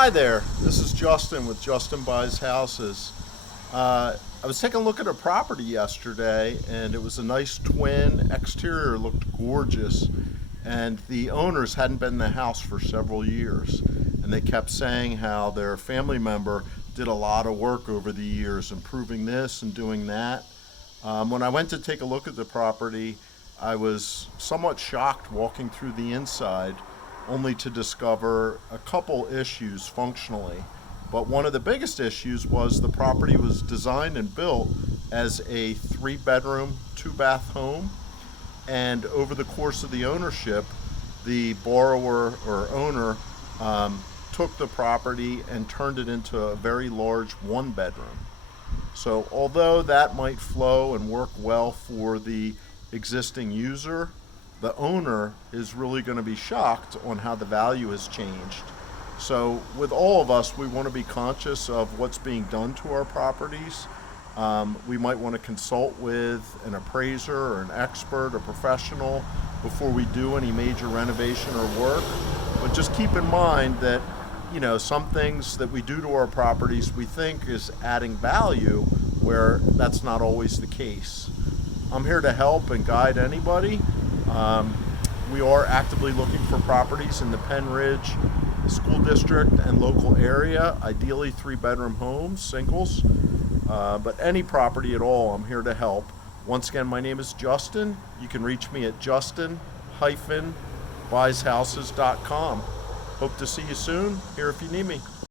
Hi there, this is Justin with Justin Buys Houses. I was taking a look at a property yesterday and it was a nice twin. Exterior looked gorgeous, and the owners hadn't been in the house for several years. And they kept saying how their family member did a lot of work over the years, improving this and doing that. When I went to take a look at the property, I was somewhat shocked walking through the inside, only to discover a couple issues functionally. But one of the biggest issues was the property was designed and built as a 3 bedroom, 2 bath home. And over the course of the ownership, the borrower or owner took the property and turned it into a very large 1 bedroom. So although that might flow and work well for the existing user, the owner is really going to be shocked on how the value has changed. So with all of us, we want to be conscious of what's being done to our properties. We might want to consult with an appraiser or an expert, a professional, before we do any major renovation or work. But just keep in mind that, some things that we do to our properties we think is adding value, where that's not always the case. I'm here to help and guide anybody. We are actively looking for properties in the Penn Ridge School District and local area, ideally 3 bedroom homes, singles, but any property at all, I'm here to help. Once again, my name is Justin. You can reach me at justin-buyshouses.com. Hope to see you soon. Here if you need me.